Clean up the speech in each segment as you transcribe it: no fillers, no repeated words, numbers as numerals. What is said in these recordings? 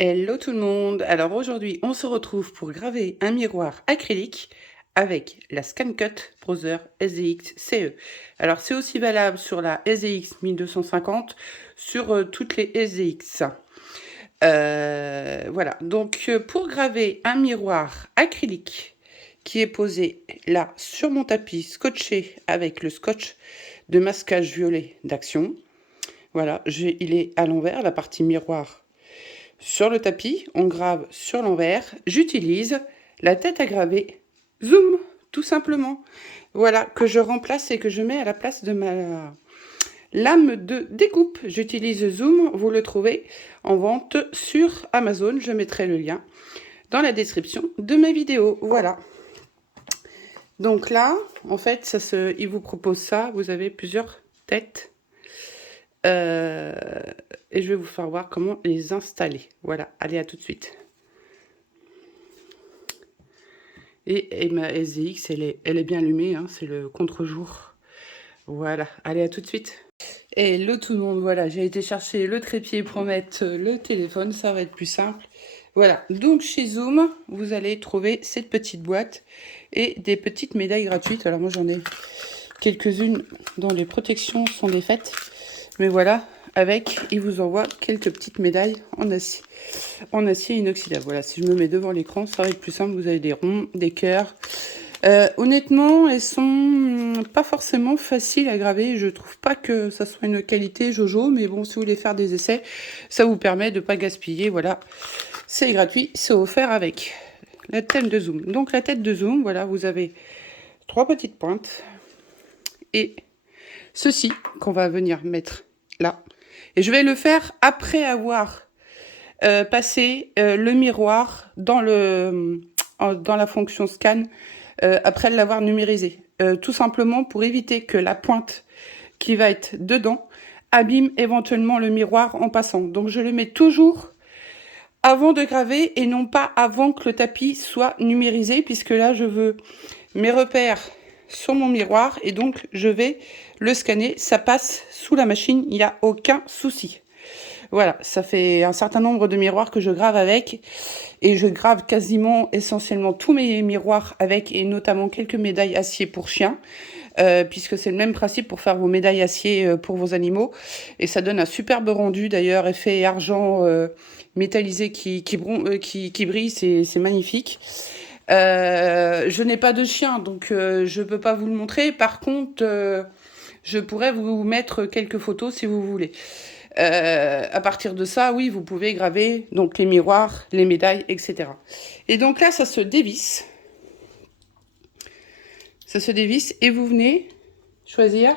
Hello tout le monde! Alors aujourd'hui, on se retrouve pour graver un miroir acrylique avec la ScanCut Brother SDX CE. Alors c'est aussi valable sur la SDX 1250, sur toutes les SDX. Voilà, donc pour graver un miroir acrylique qui est posé là sur mon tapis scotché avec le scotch de masquage violet d'Action. Voilà, il est à l'envers, la partie miroir sur le tapis, on grave sur l'envers. J'utilise la tête à graver Zoom, tout simplement. Voilà, que je remplace et que je mets à la place de ma lame de découpe. J'utilise Zoom, vous le trouvez en vente sur Amazon. Je mettrai le lien dans la description de mes vidéos. Voilà. Donc là, en fait, il vous propose ça. Vous avez plusieurs têtes. Et je vais vous faire voir comment les installer. Voilà, allez, à tout de suite. Et ma SDX, elle est bien allumée, hein, c'est le contre-jour. Voilà, allez, à tout de suite. Hello tout le monde, voilà, j'ai été chercher le trépied pour mettre le téléphone, ça va être plus simple. Voilà, donc chez Zoom, vous allez trouver cette petite boîte et des petites médailles gratuites. Alors moi j'en ai quelques-unes dont les protections sont défaites. Mais voilà, avec, il vous envoie quelques petites médailles en acier inoxydable. Voilà, si je me mets devant l'écran, ça va être plus simple. Vous avez des ronds, des cœurs. Honnêtement, elles sont pas forcément faciles à graver. Je trouve pas que ça soit une qualité Jojo, mais bon, si vous voulez faire des essais, ça vous permet de pas gaspiller. Voilà, c'est gratuit, c'est offert avec la tête de Zoom. Donc la tête de Zoom, voilà, vous avez 3 petites pointes et ceci qu'on va venir mettre là. Et je vais le faire après avoir passé le miroir dans la fonction scan, après l'avoir numérisé. Tout simplement pour éviter que la pointe qui va être dedans abîme éventuellement le miroir en passant. Donc je le mets toujours avant de graver et non pas avant que le tapis soit numérisé, puisque là je veux mes repères sur mon miroir et donc je vais le scanner. Ça passe sous la machine, il n'y a aucun souci. Voilà, ça fait un certain nombre de miroirs que je grave avec et je grave quasiment essentiellement tous mes miroirs avec, et notamment quelques médailles acier pour chiens, puisque c'est le même principe pour faire vos médailles acier pour vos animaux, et ça donne un superbe rendu d'ailleurs, effet argent métallisé qui brille, c'est magnifique. Je n'ai pas de chien, donc je peux pas vous le montrer. Par contre, je pourrais vous mettre quelques photos si vous voulez. À partir de ça, oui, vous pouvez graver donc les miroirs, les médailles, etc. Et donc là, ça se dévisse. Ça se dévisse et vous venez choisir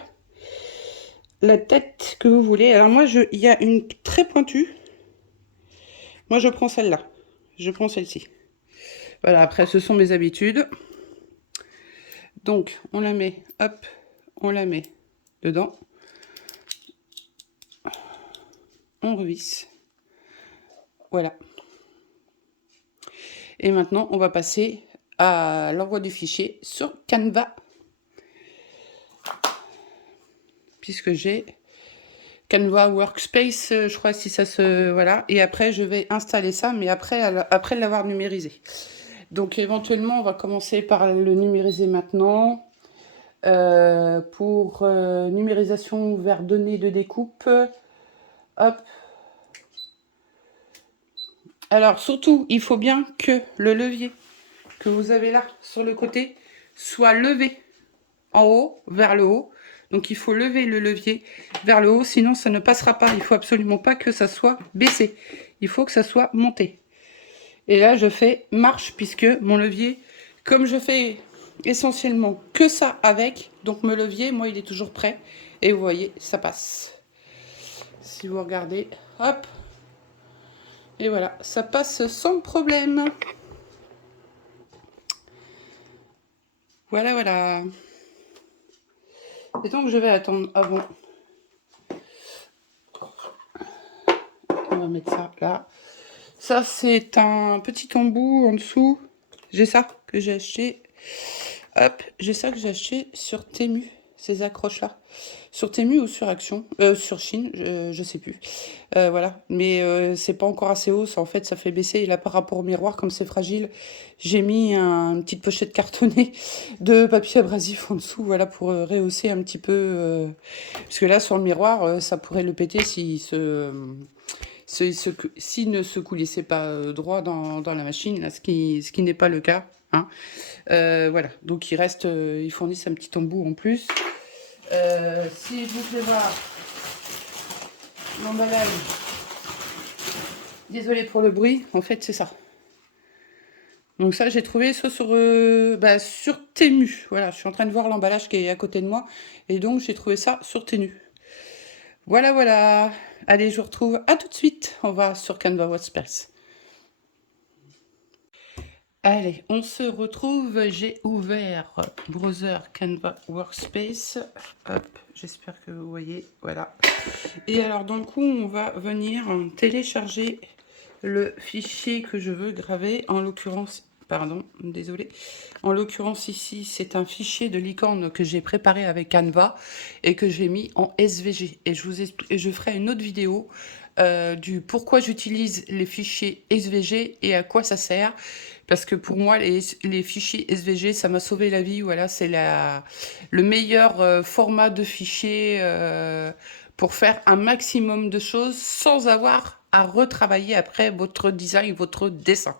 la tête que vous voulez. Alors moi, il y a une très pointue. Moi, je prends celle-là. Je prends celle-ci. Voilà, après, ce sont mes habitudes. Donc, on la met, hop, on la met dedans. On revisse. Voilà. Et maintenant, on va passer à l'envoi du fichier sur Canva. Puisque j'ai Canva Workspace, je crois, si ça se... Voilà. Et après, je vais installer ça, mais après l'avoir numérisé. Donc, éventuellement, on va commencer par le numériser maintenant. Pour numérisation vers données de découpe. Hop. Alors, surtout, il faut bien que le levier que vous avez là, sur le côté, soit levé en haut, vers le haut. Donc, il faut lever le levier vers le haut, sinon ça ne passera pas. Il faut absolument pas que ça soit baissé. Il faut que ça soit monté. Et là, je fais marche, puisque mon levier, comme je fais essentiellement que ça avec, donc mon levier, moi, il est toujours prêt. Et vous voyez, ça passe. Si vous regardez, hop. Et voilà, ça passe sans problème. Voilà, voilà. Et donc, je vais attendre avant. On va mettre ça là. Ça, c'est un petit embout en dessous. J'ai ça que j'ai acheté. Hop, j'ai ça que j'ai acheté sur Temu. Ces accroches-là. sur Temu ou sur Action, sur Chine, je sais plus. Voilà, mais c'est pas encore assez haut, ça, en fait, ça fait baisser. Et là, par rapport au miroir, comme c'est fragile, j'ai mis une petite pochette cartonnée de papier abrasif en dessous, voilà, pour rehausser un petit peu. Parce que là, sur le miroir, ça pourrait le péter s'il ne se coulissait pas droit dans la machine, là, ce qui n'est pas le cas. Hein. Voilà, donc ils fournissent un petit embout en plus. Si je vous fais voir l'emballage, désolé pour le bruit, en fait c'est ça. Donc ça j'ai trouvé ça sur Temu. Voilà, je suis en train de voir l'emballage qui est à côté de moi et donc j'ai trouvé ça sur Temu. Voilà, voilà. Allez, je vous retrouve à tout de suite. On va sur Canva Workspace. Allez, on se retrouve. J'ai ouvert browser Canva Workspace. Hop, j'espère que vous voyez. Voilà. Et alors, dans le coup, on va venir télécharger le fichier que je veux graver. En l'occurrence, pardon, désolé. En l'occurrence, ici, c'est un fichier de licorne que j'ai préparé avec Canva et que j'ai mis en SVG. Et je ferai une autre vidéo du pourquoi j'utilise les fichiers SVG et à quoi ça sert. Parce que pour moi, les fichiers SVG, ça m'a sauvé la vie. Voilà, c'est le meilleur format de fichier pour faire un maximum de choses sans avoir à retravailler après votre design, votre dessin.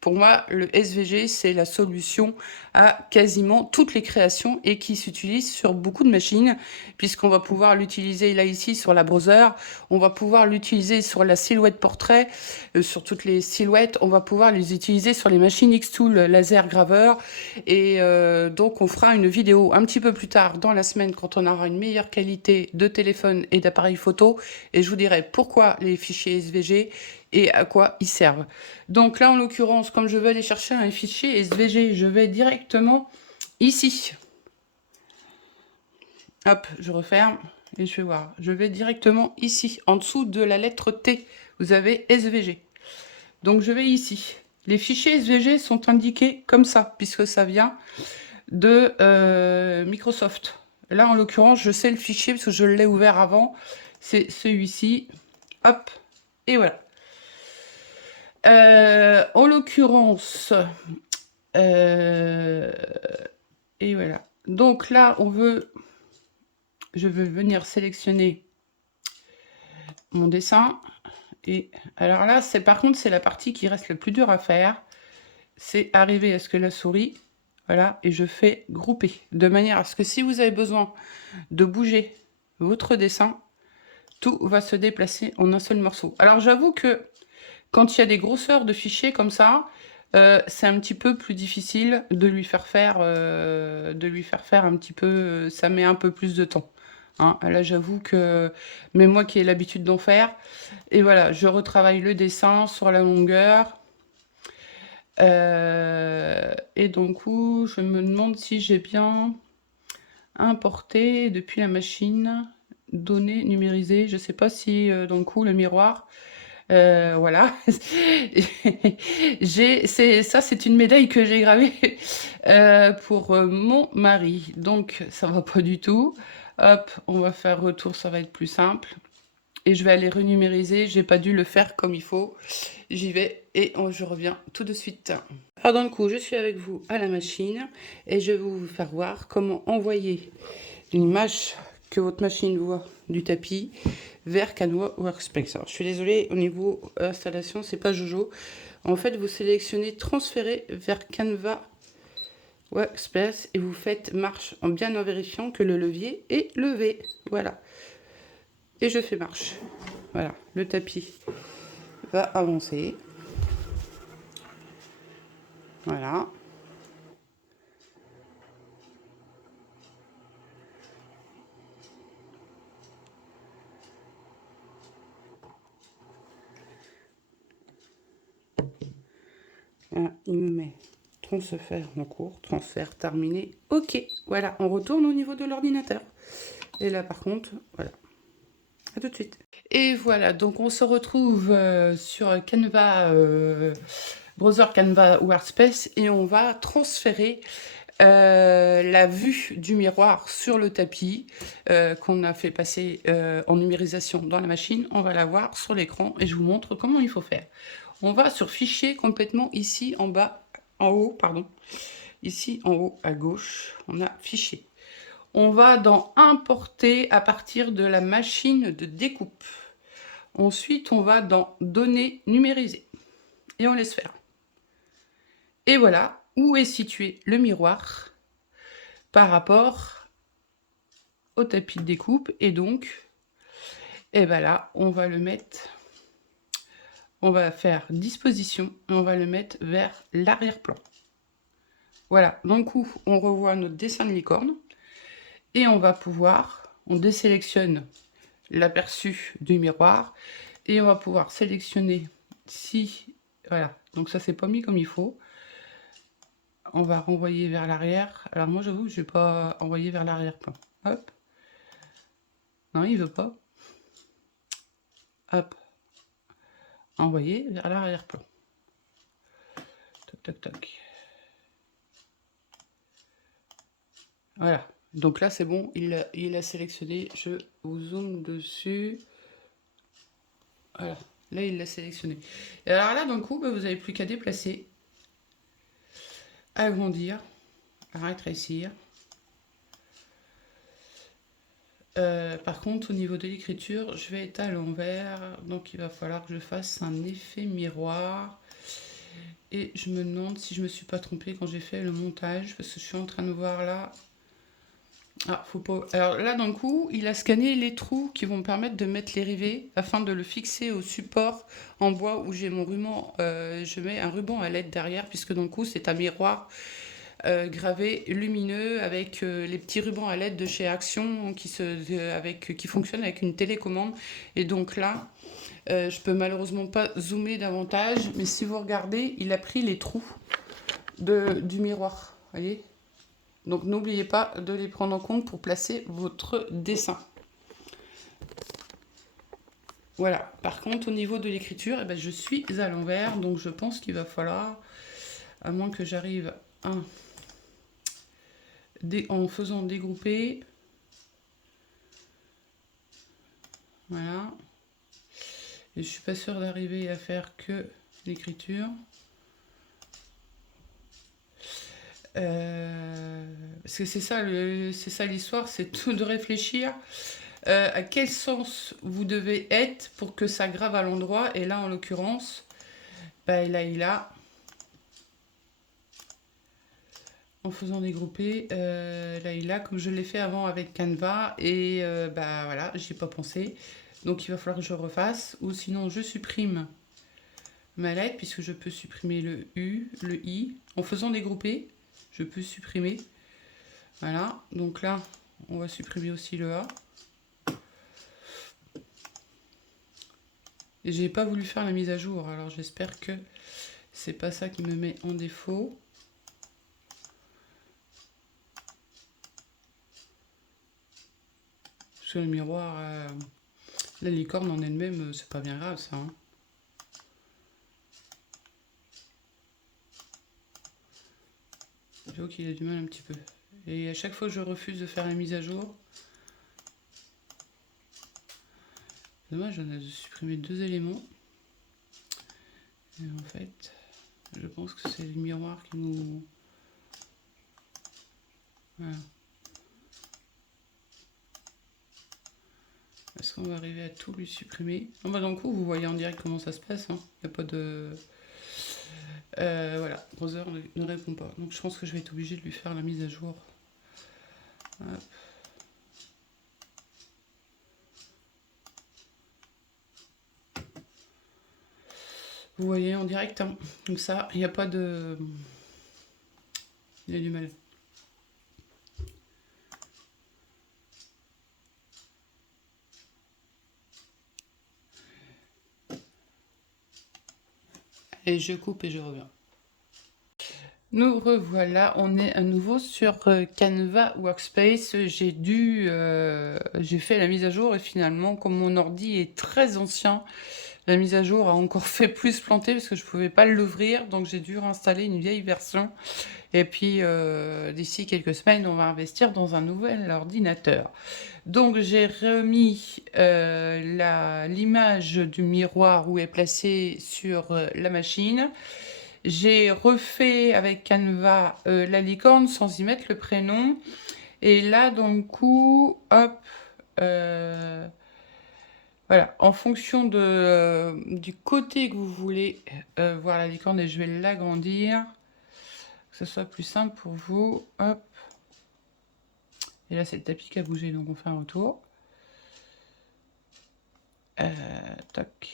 Pour moi, le SVG, c'est la solution à quasiment toutes les créations et qui s'utilise sur beaucoup de machines, puisqu'on va pouvoir l'utiliser là ici sur la browser, on va pouvoir l'utiliser sur la silhouette portrait, sur toutes les silhouettes, on va pouvoir les utiliser sur les machines Xtool laser graveur, et donc on fera une vidéo un petit peu plus tard dans la semaine quand on aura une meilleure qualité de téléphone et d'appareil photo, et je vous dirai pourquoi les fichiers SVG et à quoi ils servent. Donc là, en l'occurrence, comme je vais aller chercher un fichier SVG, je vais directement ici. Hop, je referme et je vais voir. Je vais directement ici, en dessous de la lettre T. Vous avez SVG. Donc je vais ici. Les fichiers SVG sont indiqués comme ça, puisque ça vient de Microsoft. Là, en l'occurrence, je sais le fichier parce que je l'ai ouvert avant. C'est celui-ci. Hop, et voilà. En l'occurrence, et voilà. Donc là, je veux venir sélectionner mon dessin. Et alors là, par contre, c'est la partie qui reste le plus dur à faire. C'est arriver à ce que la souris, voilà, et je fais grouper. De manière à ce que si vous avez besoin de bouger votre dessin, tout va se déplacer en un seul morceau. Alors j'avoue que quand il y a des grosseurs de fichiers comme ça, c'est un petit peu plus difficile de lui faire faire un petit peu, ça met un peu plus de temps. Hein. Là, j'avoue que, mais moi qui ai l'habitude d'en faire, et voilà, je retravaille le dessin sur la longueur. Et donc, je me demande si j'ai bien importé depuis la machine, données numérisées. Je ne sais pas si, donc, le miroir. Voilà. Ça, c'est une médaille que j'ai gravée pour mon mari. Donc, ça va pas du tout. Hop, on va faire retour, ça va être plus simple. Et je vais aller renumériser. J'ai pas dû le faire comme il faut. J'y vais et je reviens tout de suite. Alors, dans le coup, je suis avec vous à la machine et je vais vous faire voir comment envoyer l'image que votre machine voit du tapis vers Canva Workspace. Alors, je suis désolée, au niveau installation, c'est pas Jojo. En fait, vous sélectionnez transférer vers Canva Workspace et vous faites marche bien en vérifiant que le levier est levé. Voilà. Et je fais marche. Voilà, le tapis va avancer. Voilà. Voilà, il me met transfert en cours, transfert terminé. Ok, voilà, on retourne au niveau de l'ordinateur. Et là, par contre, voilà. À tout de suite. Et voilà, donc on se retrouve sur Canva, browser Canva Workspace, et on va transférer la vue du miroir sur le tapis qu'on a fait passer en numérisation dans la machine. On va la voir sur l'écran et je vous montre comment il faut faire. On va sur fichier complètement ici en bas, en haut, pardon. Ici en haut à gauche, on a fichier. On va dans importer à partir de la machine de découpe. Ensuite, on va dans données numérisées et on laisse faire. Et voilà où est situé le miroir par rapport au tapis de découpe. Et donc, et ben là, on va le mettre, on va faire disposition et on va le mettre vers l'arrière-plan. Voilà, d'un coup, on revoit notre dessin de licorne et on va pouvoir, on désélectionne l'aperçu du miroir et on va pouvoir sélectionner si, voilà, donc ça c'est pas mis comme il faut. On va renvoyer vers l'arrière. Alors moi j'avoue que je vais pas envoyer vers l'arrière-plan. Hop. Non, il veut pas. Hop. Envoyer vers l'arrière-plan. Toc, toc, toc. Voilà. Donc là c'est bon, il a sélectionné. Je vous zoome dessus. Voilà. Là il l'a sélectionné. Et alors là d'un coup, bah, vous n'avez plus qu'à déplacer, agrandir, rétrécir. Par contre, au niveau de l'écriture, je vais être à l'envers, donc il va falloir que je fasse un effet miroir. Et je me demande si je me suis pas trompée quand j'ai fait le montage, parce que je suis en train de voir là. Ah, faut pas. Alors là, d'un coup, il a scanné les trous qui vont me permettre de mettre les rivets afin de le fixer au support en bois où j'ai mon ruban. Je mets un ruban à LED derrière, puisque d'un coup, c'est un miroir gravé lumineux avec les petits rubans à LED de chez Action qui fonctionnent avec une télécommande. Et donc là, je peux malheureusement pas zoomer davantage, mais si vous regardez, il a pris les trous du miroir, voyez. Donc n'oubliez pas de les prendre en compte pour placer votre dessin. Voilà. Par contre, au niveau de l'écriture, eh ben, je suis à l'envers, donc je pense qu'il va falloir, à moins que j'arrive en faisant dégrouper. Voilà. Et je suis pas sûre d'arriver à faire que l'écriture. Parce que c'est ça l'histoire, c'est tout de réfléchir à quel sens vous devez être pour que ça grave à l'endroit. Et là, en l'occurrence, bah, là, il a, en faisant dégrouper, là, il a, comme je l'ai fait avant avec Canva, et bah voilà, j'y ai pas pensé. Donc, il va falloir que je refasse, ou sinon, je supprime ma lettre, puisque je peux supprimer le U, le I. En faisant dégrouper, je peux supprimer. Voilà, donc là, on va supprimer aussi le A. Et j'ai pas voulu faire la mise à jour, alors j'espère que c'est pas ça qui me met en défaut. Sur le miroir, la licorne en elle-même, c'est pas bien grave ça. Hein. J'avoue qu'il a du mal un petit peu. Et à chaque fois que je refuse de faire la mise à jour, c'est dommage, on a supprimé 2 éléments. Et en fait, je pense que c'est le miroir qui nous... Voilà. Est-ce qu'on va arriver à tout lui supprimer? Non, bah, d'un coup, vous voyez en direct comment ça se passe. Hein. Il n'y a pas de... voilà, browser ne répond pas. Donc je pense que je vais être obligé de lui faire la mise à jour. Hop. Vous voyez en direct, hein. Comme ça, il n'y a pas de... Il a du mal. Et je coupe et je reviens. Nous revoilà, on est à nouveau sur Canva Workspace. J'ai fait la mise à jour et finalement, comme mon ordi est très ancien, la mise à jour a encore fait plus planter parce que je ne pouvais pas l'ouvrir. Donc j'ai dû réinstaller une vieille version. Et puis, d'ici quelques semaines, on va investir dans un nouvel ordinateur. Donc, j'ai remis l'image du miroir où est placé sur la machine. J'ai refait avec Canva la licorne sans y mettre le prénom. Et là, d'un coup, hop, voilà, en fonction du côté que vous voulez voir la licorne, et je vais l'agrandir, que ce soit plus simple pour vous. Hop. Et là, c'est le tapis qui a bougé, donc on fait un retour. Toc.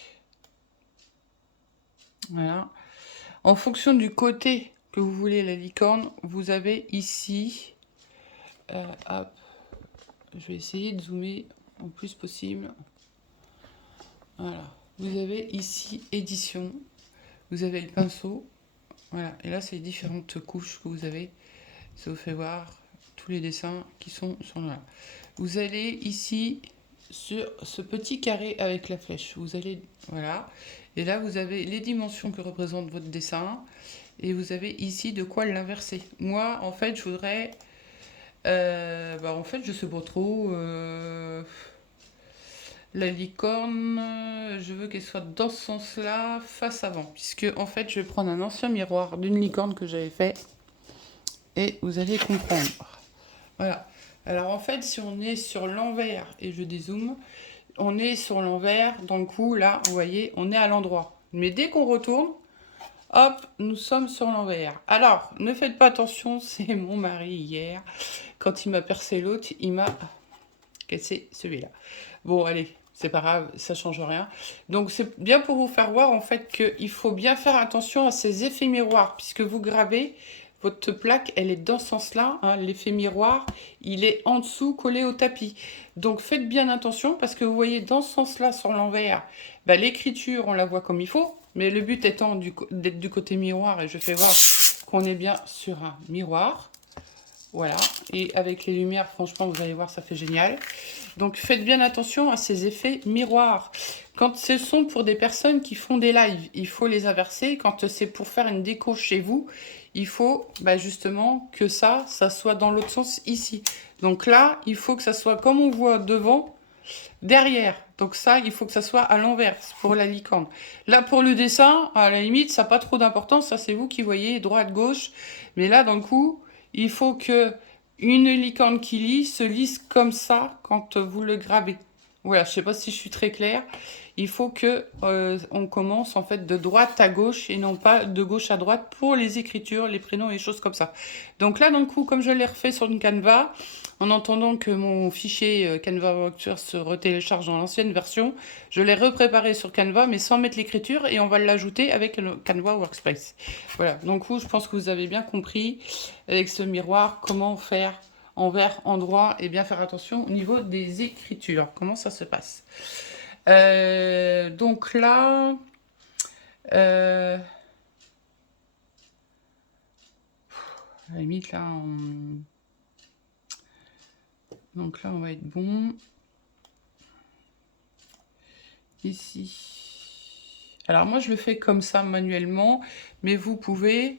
Voilà. En fonction du côté que vous voulez la licorne, vous avez ici, hop, je vais essayer de zoomer au plus possible. Voilà. Vous avez ici édition, vous avez le pinceau, voilà. Et là, c'est les différentes couches que vous avez. Ça vous fait voir tous les dessins qui sont là. Vous allez ici sur ce petit carré avec la flèche. Vous allez, voilà. Et là, vous avez les dimensions que représente votre dessin. Et vous avez ici de quoi l'inverser. Moi, en fait, je voudrais... en fait, je sais pas trop. La licorne, je veux qu'elle soit dans ce sens-là, face avant. Puisque, en fait, je vais prendre un ancien miroir d'une licorne que j'avais fait. Et vous allez comprendre. Voilà. Alors, en fait, si on est sur l'envers, et je dézoome, on est sur l'envers. Donc, le coup, là, vous voyez, on est à l'endroit. Mais dès qu'on retourne, hop, nous sommes sur l'envers. Alors, ne faites pas attention, c'est mon mari hier. Quand il m'a percé l'autre, il m'a cassé celui-là. Bon, allez, c'est pas grave, ça change rien. Donc, c'est bien pour vous faire voir, en fait, qu'il faut bien faire attention à ces effets miroirs, puisque vous gravez, votre plaque, elle est dans ce sens-là. Hein, l'effet miroir, il est en dessous, collé au tapis. Donc, faites bien attention, parce que vous voyez, dans ce sens-là, sur l'envers, l'écriture, on la voit comme il faut. Mais le but étant d'être du côté miroir, et je fais voir qu'on est bien sur un miroir. Voilà, et avec les lumières, franchement, vous allez voir, ça fait génial. Donc, faites bien attention à ces effets miroirs. Quand ce sont pour des personnes qui font des lives, il faut les inverser. Quand c'est pour faire une déco chez vous, il faut justement que ça soit dans l'autre sens ici. Donc là, il faut que ça soit comme on voit devant, derrière. Donc ça, il faut que ça soit à l'inverse pour la licorne. Là, pour le dessin, à la limite, ça n'a pas trop d'importance. Ça, c'est vous qui voyez droite, gauche. Mais là, d'un coup, il faut que une licorne qui lit se lise comme ça quand vous le gravez. Voilà, je ne sais pas si je suis très claire. Il faut que on commence en fait de droite à gauche et non pas de gauche à droite pour les écritures, les prénoms et les choses comme ça. Donc là, d'un coup, comme je l'ai refait sur une Canva, en attendant que mon fichier Canva Workshop se retélécharge dans l'ancienne version, je l'ai repréparé sur Canva, mais sans mettre l'écriture, et on va l'ajouter avec le Canva Workspace. Voilà, donc je pense que vous avez bien compris, avec ce miroir, comment faire envers, endroit, et bien faire attention au niveau des écritures, comment ça se passe. Donc là... à la limite, là, donc là, on va être bon. Ici. Alors moi, je le fais comme ça manuellement, mais vous pouvez,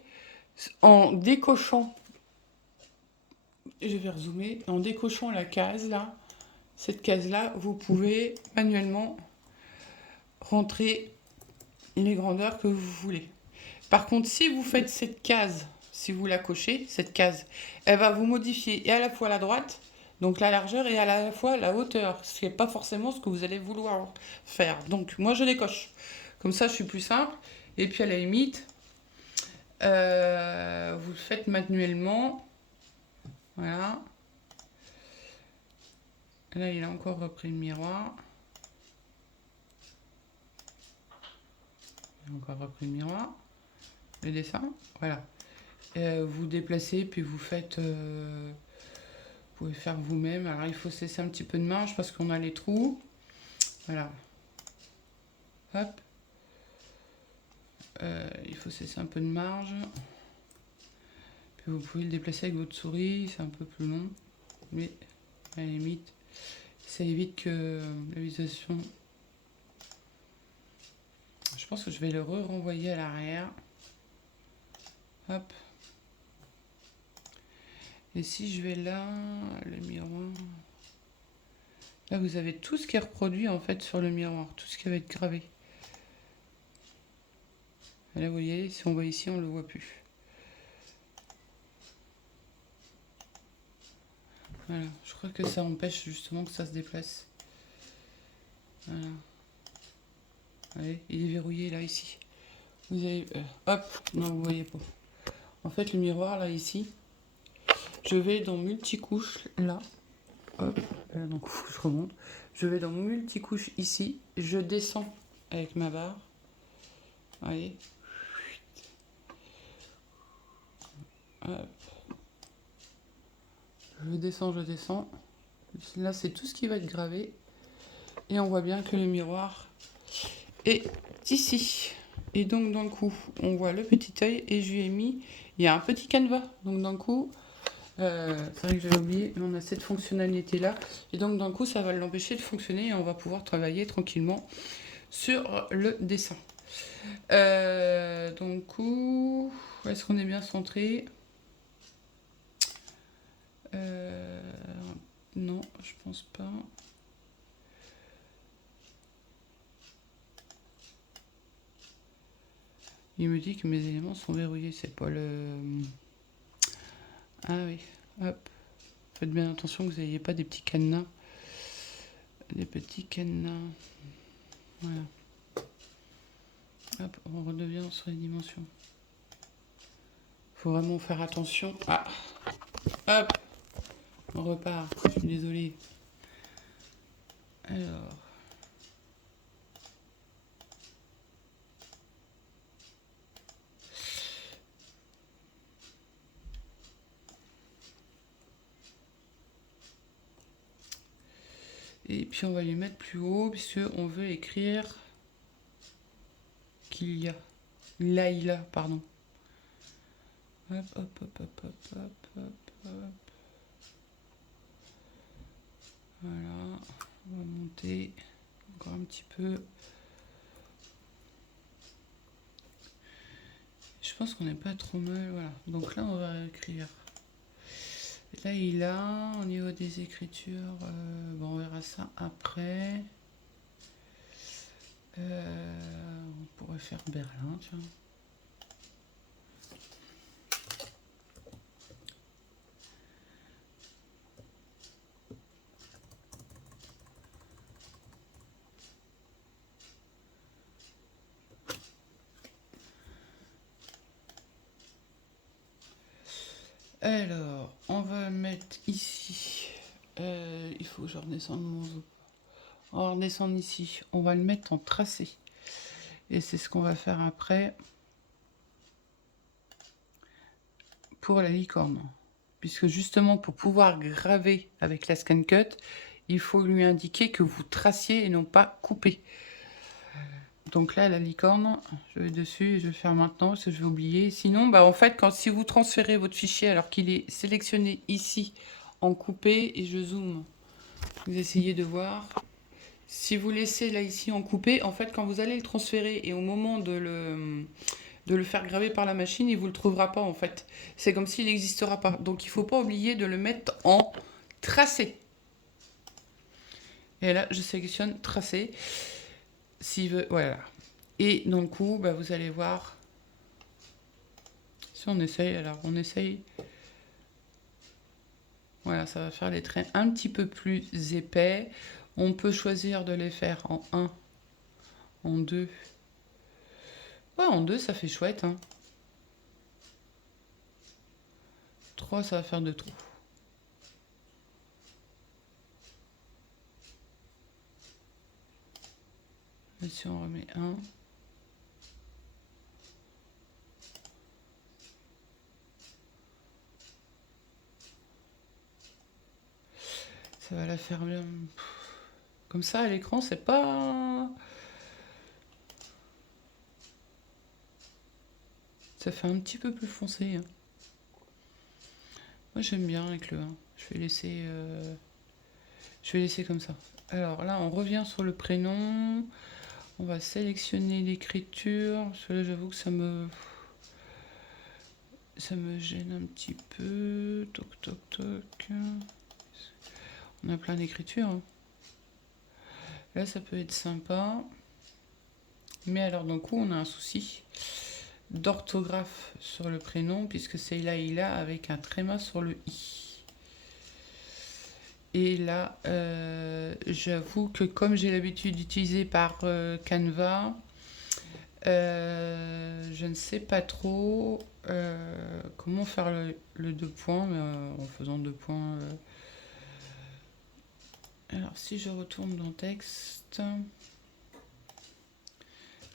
en décochant, je vais rezoomer, en décochant la case là, cette case-là, vous pouvez manuellement rentrer les grandeurs que vous voulez. Par contre, si vous faites cette case, si vous la cochez, cette case, elle va vous modifier et à la fois la droite, donc la largeur, et à la fois la hauteur, ce qui n'est pas forcément ce que vous allez vouloir faire. Donc moi, je les coche. Comme ça, je suis plus simple. Et puis à la limite, vous le faites manuellement. Voilà. Là, il a encore repris le miroir. Il a encore repris le miroir. Le dessin. Voilà. Vous déplacez, puis vous faites... vous pouvez faire vous-même. Alors, il faut cesser un petit peu de marge parce qu'on a les trous. Voilà. Hop. Il faut cesser un peu de marge. Puis vous pouvez le déplacer avec votre souris. C'est un peu plus long. Mais à la limite, ça évite que la visualisation... Je pense que je vais le renvoyer à l'arrière. Hop. Et si je vais là, le miroir... Là, vous avez tout ce qui est reproduit, en fait, sur le miroir. Tout ce qui va être gravé. Et là, vous voyez, si on voit ici, on ne le voit plus. Voilà. Je crois que ça empêche justement que ça se déplace. Voilà. Allez, il est verrouillé, là, ici. Vous avez... hop, non, vous voyez pas. En fait, le miroir, là, ici, je vais dans multicouche, là. Hop, donc je remonte. Je vais dans multicouche ici. Je descends avec ma barre. Vous voyez. Hop. Je descends, je descends. Là, c'est tout ce qui va être gravé. Et on voit bien que le miroir est ici. Et donc, d'un coup, on voit le petit œil. Et je lui ai mis... Il y a un petit canevas. Donc, d'un coup... c'est vrai que j'avais oublié, mais on a cette fonctionnalité-là. Et donc, d'un coup, ça va l'empêcher de fonctionner et on va pouvoir travailler tranquillement sur le dessin. Donc, est-ce qu'on est bien centré? Non, je pense pas. Il me dit que mes éléments sont verrouillés. C'est pas le... Ah oui, hop. Faites bien attention que vous n'ayez pas des petits cadenas. Des petits cadenas. Voilà. Hop, on redevient sur les dimensions. Faut vraiment faire attention. Ah, hop, on repart. Je suis désolée. Alors. Et puis on va lui mettre plus haut puisque on veut écrire qu'il y a. Là, il a, pardon. Hop, hop, hop, hop, hop, hop, hop, hop. Voilà. On va monter encore un petit peu. Je pense qu'on n'est pas trop mal. Voilà. Donc là, on va écrire. Là, il a, au niveau des écritures, bon, on verra ça après. On pourrait faire Berlin, tiens. Alors, on va mettre ici. Il faut que je redescende mon zoom. On va redescendre ici. On va le mettre en tracé. Et c'est ce qu'on va faire après pour la licorne. Puisque justement, pour pouvoir graver avec la scan cut, il faut lui indiquer que vous traciez et non pas couper. Donc là, la licorne, je vais dessus et je vais le faire maintenant parce que je vais oublier. Sinon, bah, en fait, si vous transférez votre fichier alors qu'il est sélectionné ici en coupé et je zoome, vous essayez de voir. Si vous laissez là ici en coupé, en fait, quand vous allez le transférer et au moment de le faire graver par la machine, il ne vous le trouvera pas en fait. C'est comme s'il n'existera pas. Donc il ne faut pas oublier de le mettre en tracé. Et là, je sélectionne tracé. S'il veut, voilà. Et dans le coup, bah, vous allez voir. Si on essaye, alors on essaye. Voilà, ça va faire les traits un petit peu plus épais. On peut choisir de les faire en 1, en 2. Ouais, en 2, ça fait chouette. Hein. 3, ça va faire 2 trous. Et si on remet 1. Ça va la faire bien. Comme ça, à l'écran, c'est pas... Ça fait un petit peu plus foncé. Hein. Moi, j'aime bien avec le 1. Je vais laisser comme ça. Alors là, on revient sur le prénom. On va sélectionner l'écriture. Parce que là, j'avoue que ça me... ça me gêne un petit peu. Toc, toc, toc. On a plein d'écritures. Hein. Là, ça peut être sympa. Mais alors, d'un coup, on a un souci d'orthographe sur le prénom, puisque c'est là, il a avec un tréma sur le i. Et là, j'avoue que comme j'ai l'habitude d'utiliser par Canva, je ne sais pas trop comment faire le deux points, mais en faisant deux points. Alors, si je retourne dans texte,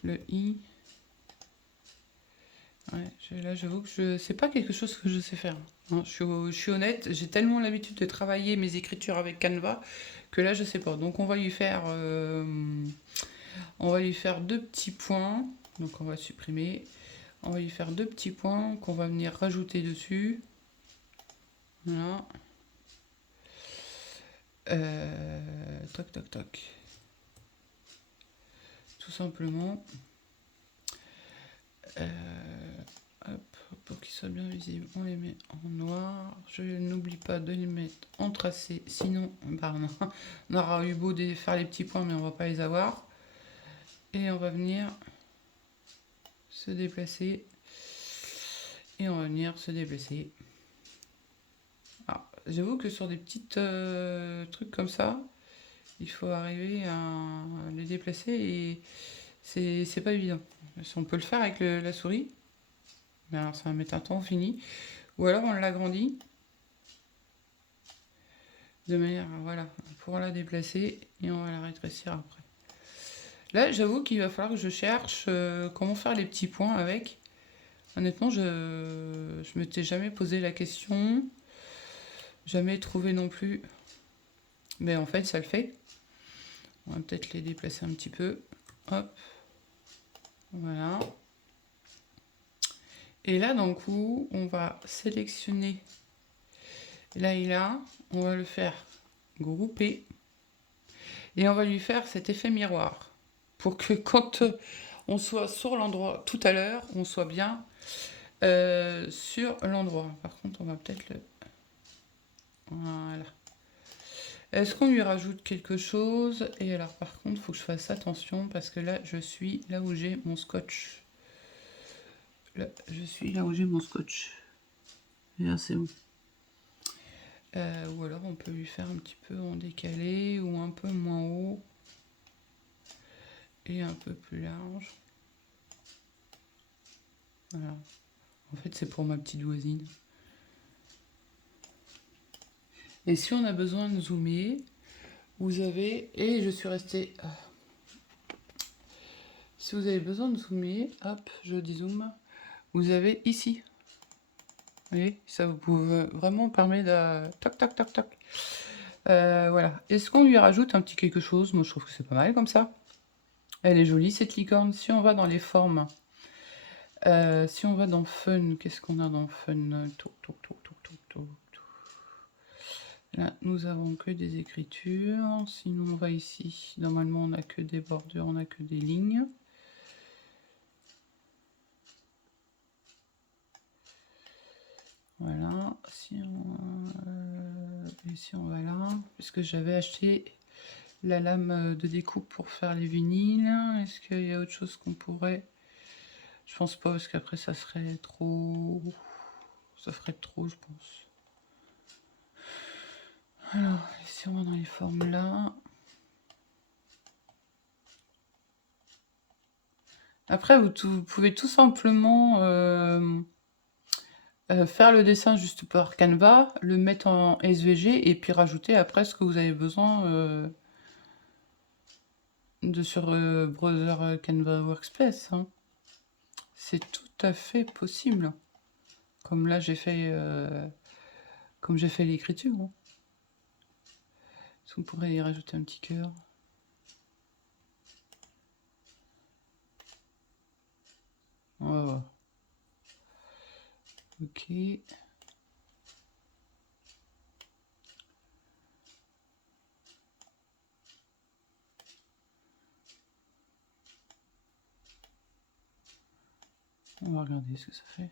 le i. Ouais, là, j'avoue que c'est pas quelque chose que je sais faire. Hein, je suis honnête, j'ai tellement l'habitude de travailler mes écritures avec Canva que là, je sais pas. Donc, on va lui faire deux petits points. Donc, on va supprimer. On va lui faire deux petits points qu'on va venir rajouter dessus. Voilà. Toc, toc, toc. Tout simplement. Hop, pour qu'ils soient bien visibles, on les met en noir. Je n'oublie pas de les mettre en tracé, sinon bah, on aura eu beau faire les petits points, mais on va pas les avoir. Et on va venir se déplacer. Et on va venir se déplacer. Ah, j'avoue que sur des petites trucs comme ça, il faut arriver à les déplacer et c'est pas évident. On peut le faire avec la souris, mais alors ça va mettre un temps fini. Ou alors on l'agrandit de manière voilà, pour la déplacer et on va la rétrécir après. Là, j'avoue qu'il va falloir que je cherche comment faire les petits points avec. Honnêtement, je m'étais jamais posé la question, jamais trouvé non plus. Mais en fait, ça le fait. On va peut-être les déplacer un petit peu. Hop. Voilà. Et là, d'un coup, on va sélectionner. Là et là, on va le faire grouper. Et on va lui faire cet effet miroir. Pour que quand on soit sur l'endroit tout à l'heure, on soit bien sur l'endroit. Par contre, on va peut-être le... Voilà. Est-ce qu'on lui rajoute quelque chose? Et alors, par contre, il faut que je fasse attention parce que là, je suis là où j'ai mon scotch. Là, je suis là où j'ai mon scotch. Et là, c'est bon. Ou alors, on peut lui faire un petit peu en décalé ou un peu moins haut. Et un peu plus large. Voilà. En fait, c'est pour ma petite voisine. Et si on a besoin de zoomer, vous avez... Et je suis restée... Si vous avez besoin de zoomer, hop, je dis zoom. Vous avez ici. Vous voyez, ça vous pouvez vraiment permettre de... Toc, toc, toc, toc. Voilà. Est-ce qu'on lui rajoute un petit quelque chose? Moi, je trouve que c'est pas mal comme ça. Elle est jolie, cette licorne. Si on va dans les formes... si on va dans Fun, qu'est-ce qu'on a dans Fun? Toc, toc, toc, toc, toc, toc. Là, nous avons que des écritures. Sinon, on va ici. Normalement, on n'a que des bordures, on n'a que des lignes. Voilà. Ici, on va là. Puisque j'avais acheté la lame de découpe pour faire les vinyles. Est-ce qu'il y a autre chose qu'on pourrait... Je pense pas, parce qu'après, ça serait trop... Ça ferait trop, je pense. Alors, ici, on va dans les formes là. Après, vous pouvez tout simplement faire le dessin juste par Canva, le mettre en SVG et puis rajouter après ce que vous avez besoin sur Browser Canva Workspace. Hein. C'est tout à fait possible. Comme là, j'ai fait l'écriture. Hein. On pourrait y rajouter un petit cœur. On va voir. Ok. On va regarder ce que ça fait.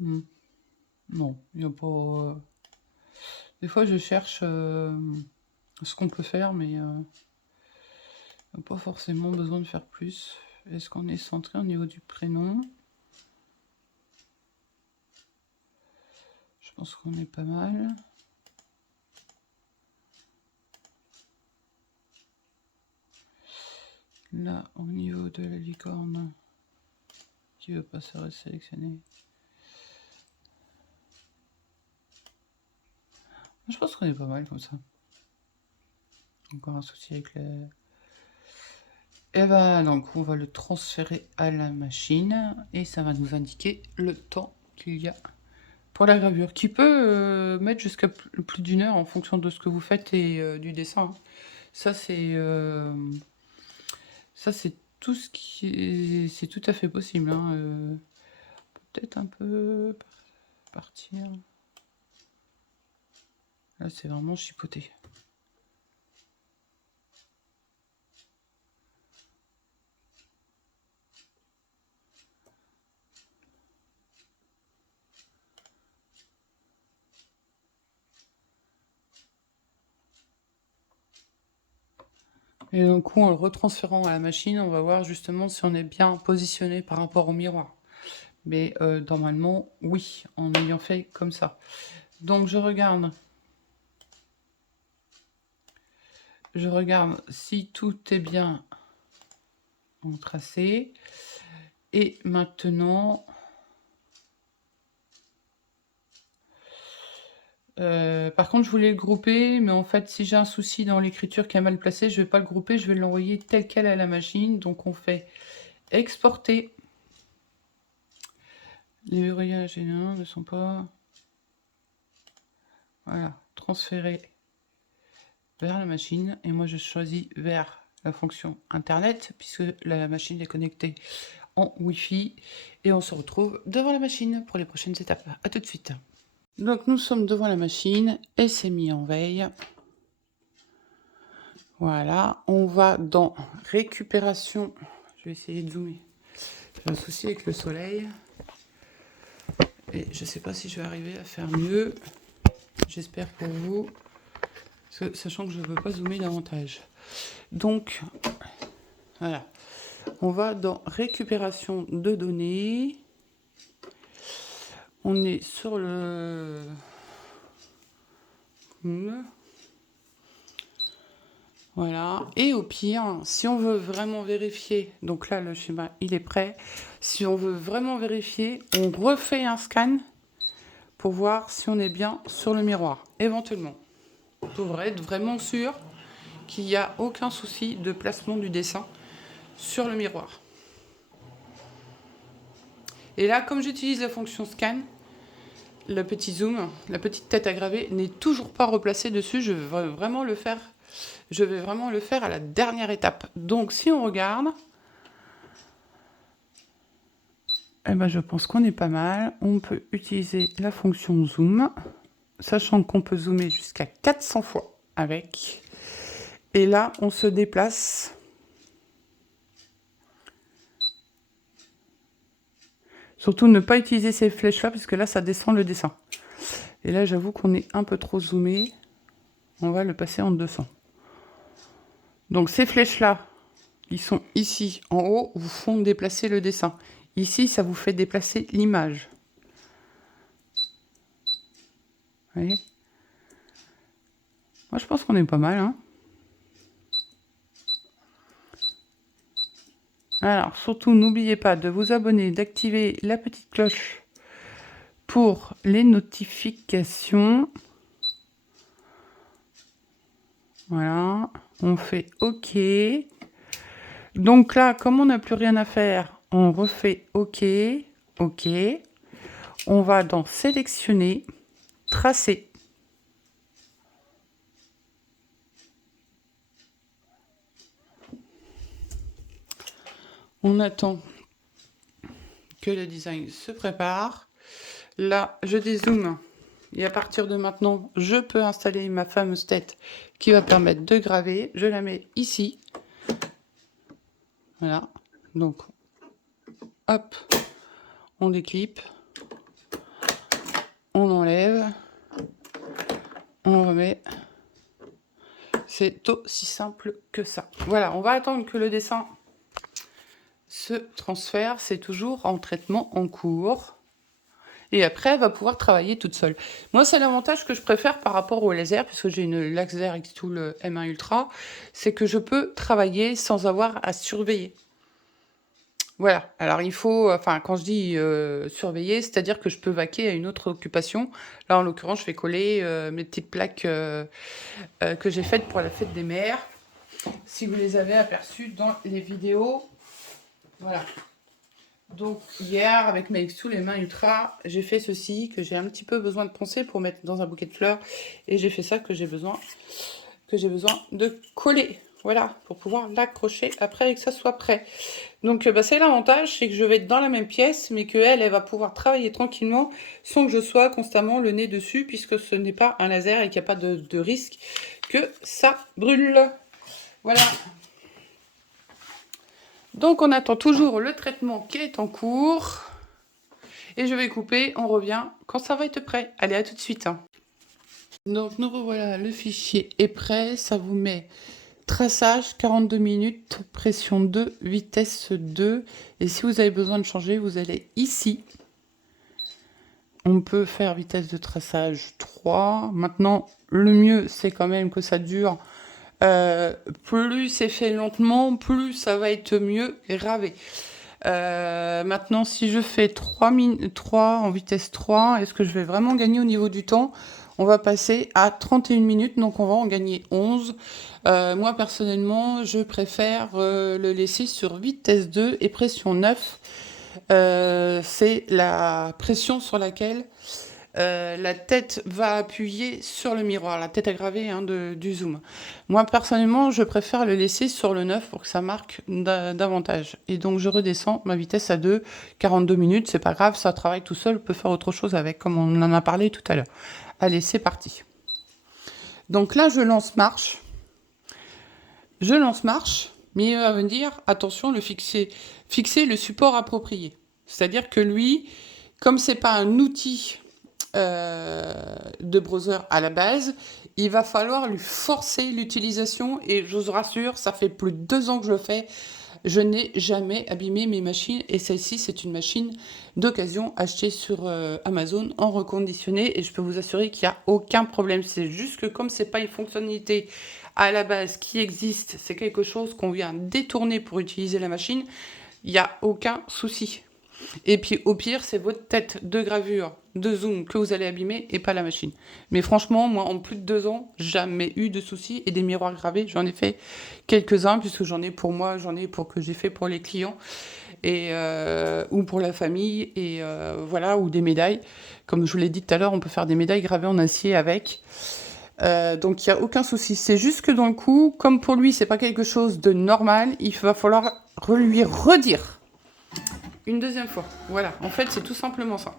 Non, il n'y a pas... Des fois, je cherche ce qu'on peut faire, mais il n'y a pas forcément besoin de faire plus. Est-ce qu'on est centré au niveau du prénom? Je pense qu'on est pas mal. Là, au niveau de la licorne, qui veut pas se sélectionner. Je pense qu'on est pas mal comme ça. Encore un souci avec le... Et ben donc on va le transférer à la machine et ça va nous indiquer le temps qu'il y a pour la gravure, qui peut mettre jusqu'à plus d'une heure en fonction de ce que vous faites et du dessin. Ça c'est tout ce qui est... c'est tout à fait possible. Hein. Peut-être un peu partir. Là c'est vraiment chipoté. Et donc, en le retransférant à la machine, on va voir justement si on est bien positionné par rapport au miroir. Mais normalement, oui, en ayant fait comme ça. Donc, je regarde si tout est bien tracé. Et maintenant... par contre, je voulais le grouper, mais en fait, si j'ai un souci dans l'écriture qui est mal placée, je ne vais pas le grouper, je vais l'envoyer tel quel à la machine. Donc, on fait exporter. Les verrouillages ne sont pas... Voilà, transférer vers la machine. Et moi, je choisis vers la fonction Internet, puisque la machine est connectée en Wi-Fi. Et on se retrouve devant la machine pour les prochaines étapes. À tout de suite. Donc, nous sommes devant la machine et c'est mis en veille. Voilà, on va dans récupération. Je vais essayer de zoomer. J'ai un souci avec le soleil. Et je ne sais pas si je vais arriver à faire mieux. J'espère pour vous. Sachant que je ne veux pas zoomer davantage. Donc, voilà. On va dans récupération de données. On est sur le... Voilà. Et au pire, si on veut vraiment vérifier, donc là, le schéma, il est prêt. Si on veut vraiment vérifier, on refait un scan pour voir si on est bien sur le miroir, éventuellement. Pour être vraiment sûr qu'il n'y a aucun souci de placement du dessin sur le miroir. Et là, comme j'utilise la fonction scan, le petit zoom, la petite tête à graver n'est toujours pas replacée dessus. Je vais vraiment le faire à la dernière étape. Donc, si on regarde, eh ben, je pense qu'on est pas mal. On peut utiliser la fonction zoom, sachant qu'on peut zoomer jusqu'à 400 fois avec. Et là, on se déplace. Surtout ne pas utiliser ces flèches-là, parce que là, ça descend le dessin. Et là, j'avoue qu'on est un peu trop zoomé. On va le passer en 200. Donc, ces flèches-là, qui sont ici, en haut, vous font déplacer le dessin. Ici, ça vous fait déplacer l'image. Vous voyez ? Moi, je pense qu'on est pas mal, hein. Alors, surtout, n'oubliez pas de vous abonner, d'activer la petite cloche pour les notifications. Voilà, on fait OK. Donc là, comme on n'a plus rien à faire, on refait OK, OK. On va dans sélectionner, tracer. On attend que le design se prépare. Là, je dézoome. Et à partir de maintenant, je peux installer ma fameuse tête qui va permettre de graver. Je la mets ici. Voilà. Donc, hop, on déclipe. enlève. On remet. C'est aussi simple que ça. Voilà, on va attendre que le dessin se transfère. C'est toujours en traitement en cours. Et après, elle va pouvoir travailler toute seule. Moi, c'est l'avantage que je préfère par rapport au laser, puisque j'ai une Laser X-Tool M1 Ultra, c'est que je peux travailler sans avoir à surveiller. Voilà. Alors, il faut... Enfin, quand je dis surveiller, c'est-à-dire que je peux vaquer à une autre occupation. Là, en l'occurrence, je vais coller mes petites plaques que j'ai faites pour la fête des mères. Si vous les avez aperçues dans les vidéos. Voilà. Donc hier, avec mes X-Tool et mains ultra, j'ai fait ceci, que j'ai un petit peu besoin de poncer pour mettre dans un bouquet de fleurs. Et j'ai fait ça que j'ai besoin de coller. Voilà, pour pouvoir l'accrocher après et que ça soit prêt. Donc c'est l'avantage, c'est que je vais être dans la même pièce, mais qu'elle, elle va pouvoir travailler tranquillement sans que je sois constamment le nez dessus, puisque ce n'est pas un laser et qu'il n'y a pas de risque que ça brûle. Voilà. Donc on attend toujours le traitement qui est en cours. Et je vais couper, on revient quand ça va être prêt. Allez, à tout de suite. Donc nous revoilà, le fichier est prêt. Ça vous met traçage, 42 minutes, pression 2, vitesse 2. Et si vous avez besoin de changer, vous allez ici. On peut faire vitesse de traçage 3. Maintenant, le mieux, c'est quand même que ça dure. Plus c'est fait lentement, plus ça va être mieux gravé. Maintenant, si je fais 3 en vitesse 3, est-ce que je vais vraiment gagner au niveau du temps? On va passer à 31 minutes, donc on va en gagner 11. Moi, personnellement, je préfère le laisser sur vitesse 2 et pression 9. C'est la pression sur laquelle la tête va appuyer sur le miroir, la tête aggravée du zoom. Moi, personnellement, je préfère le laisser sur le 9 pour que ça marque davantage. Et donc, je redescends ma vitesse à 2, 42 minutes, c'est pas grave, ça travaille tout seul, on peut faire autre chose avec, comme on en a parlé tout à l'heure. Allez, c'est parti. Donc là, je lance marche. Je lance marche, mais il va me dire, attention, fixer le support approprié. C'est-à-dire que lui, comme c'est pas un outil de browser à la base, il va falloir lui forcer l'utilisation et je vous rassure, ça fait plus de 2 ans que je le fais. Je n'ai jamais abîmé mes machines et celle-ci, c'est une machine d'occasion achetée sur Amazon en reconditionné et je peux vous assurer qu'il n'y a aucun problème. C'est juste que comme c'est pas une fonctionnalité à la base qui existe, c'est quelque chose qu'on vient détourner pour utiliser la machine, il n'y a aucun souci. Et puis au pire, c'est votre tête de gravure, de zoom que vous allez abîmer et pas la machine. Mais franchement, moi, en plus de 2 ans, jamais eu de soucis. Et des miroirs gravés, j'en ai fait quelques-uns, puisque j'en ai pour moi, j'en ai pour que j'ai fait pour les clients et ou pour la famille et voilà, ou des médailles. Comme je vous l'ai dit tout à l'heure, on peut faire des médailles gravées en acier avec. Donc il n'y a aucun souci. C'est juste que dans le coup, comme pour lui, c'est pas quelque chose de normal, il va falloir lui redire. Une deuxième fois. Voilà. En fait, c'est tout simplement ça.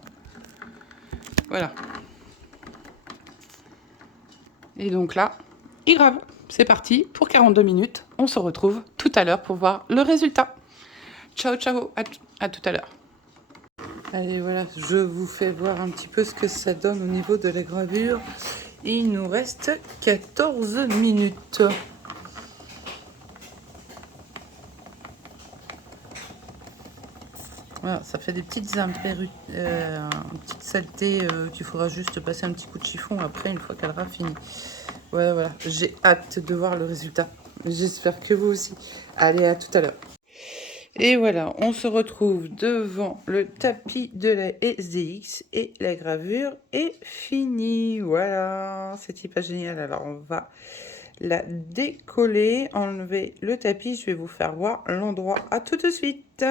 Voilà. Et donc là, il grave. C'est parti pour 42 minutes. On se retrouve tout à l'heure pour voir le résultat. Ciao, ciao. À tout à l'heure. Allez, voilà. Je vous fais voir un petit peu ce que ça donne au niveau de la gravure. Il nous reste 14 minutes. Voilà, ça fait des petites saletés qu'il faudra juste passer un petit coup de chiffon après, une fois qu'elle aura fini. Voilà, voilà. J'ai hâte de voir le résultat. J'espère que vous aussi. Allez, à tout à l'heure. Et voilà, on se retrouve devant le tapis de la SDX et la gravure est finie. Voilà, c'était pas génial. Alors, on va la décoller, enlever le tapis. Je vais vous faire voir l'endroit. À tout de suite.